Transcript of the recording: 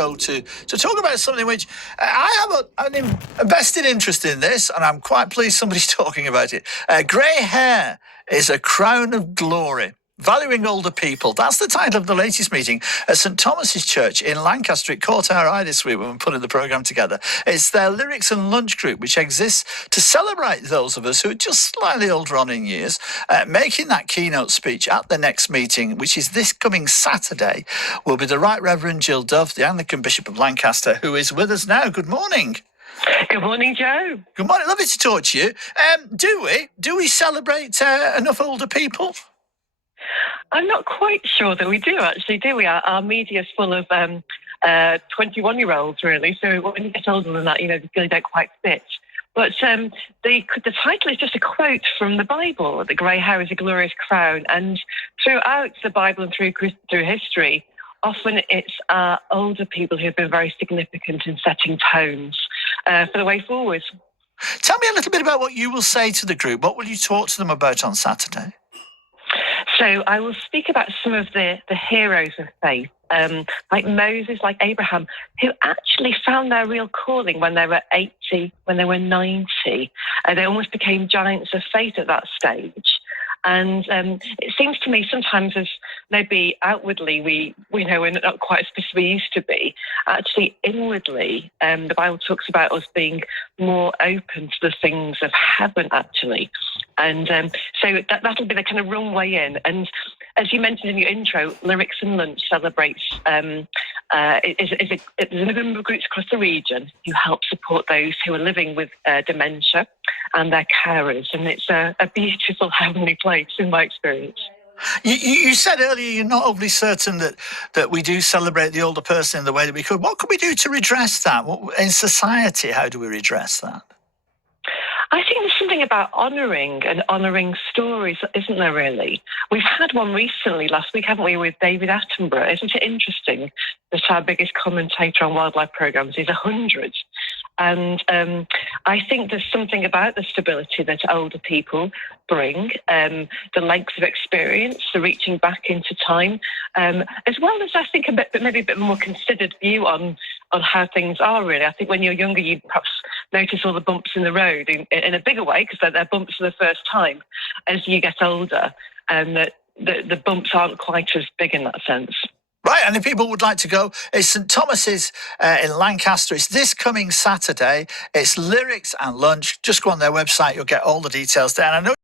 go to talk about something which I have a vested interest in this, and I'm quite pleased somebody's talking about it. Grey hair is a crown of glory. Valuing older people. That's the title of the latest meeting at St Thomas's Church in Lancaster. It caught our eye this week when we were putting the programme together. It's their Lyrics and Lunch group, which exists to celebrate those of us who are just slightly older on in years, making that keynote speech at the next meeting, which is this coming Saturday, will be the Right Reverend Jill Duff, the Anglican Bishop of Lancaster, who is with us now. Good morning. Good morning, Joe. Good morning. Lovely to talk to you. Do we celebrate enough older people? I'm not quite sure that we do, actually, do we? Our media is full of 21-year-olds, really. So when you get older than that, they really don't quite fit. But the title is just a quote from the Bible, that grey hair is a glorious crown. And throughout the Bible and through history, often it's older people who have been very significant in setting tones for the way forward. Tell me a little bit about what you will say to the group. What will you talk to them about on Saturday? So I will speak about some of the heroes of faith, like Moses, like Abraham, who actually found their real calling when they were 80, when they were 90. They almost became giants of faith at that stage. And it seems to me sometimes as maybe outwardly we know we're not quite as specific as we used to be. Actually, inwardly, the Bible talks about us being more open to the things of heaven, actually. And so that'll be the kind of runway in. And as you mentioned in your intro, Lyrics and Lunch celebrates there's a number of groups across the region who help support those who are living with dementia and their carers. And it's a beautiful, heavenly place in my experience. You said earlier you're not overly certain that we do celebrate the older person in the way that we could. What could we do to redress that? In society, how do we redress that? I think there's something about honouring stories, isn't there, really? We've had one recently last week, haven't we, with David Attenborough. Isn't it interesting that our biggest commentator on wildlife programmes is 100? And I think there's something about the stability that older people bring, the length of experience, the reaching back into time, as well as I think maybe a bit more considered view on how things are, really. I think when you're younger, you perhaps notice all the bumps in the road in a bigger way because they're bumps for the first time. As you get older, and the bumps aren't quite as big in that sense. Right, and if people would like to go, it's St Thomas's in Lancaster. It's this coming Saturday. It's Lyrics and Lunch. Just go on their website. You'll get all the details there. And I know